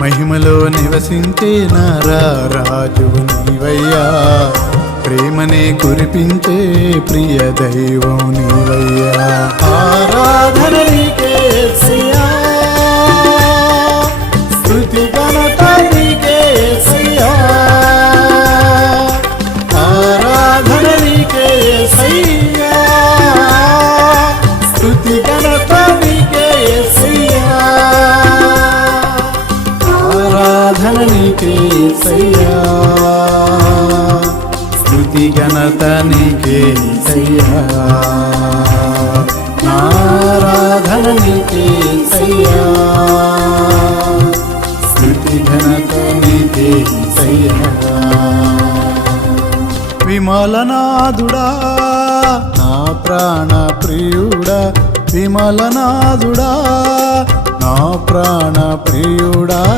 మహిమలో నివసించే నారా రాజువు నీవయ్యా, ప్రేమనే కురిపించే ప్రియ దైవం నీవయ్యా. ఆరాధన నీకే యేసయ్యా, స్తుతి ఘనత నీకే యేసయ్యా, ఆరాధన నీకే యేసయ్యా, స్తుతి ఘనత నీకే యేసయ్యా, ఆరాధన నీకే యేసయ్యా, స్తుతి ఘనత నీకే యేసయ్యా, ఆరాధన నీకే యేసయ్యా, స్తుతి ఘనత నీకే యేసయ్యా. విమలనాథుడా నా ప్రాణ ప్రియుడా, విమలనాథుడా నా ప్రాణ ప్రియుడా.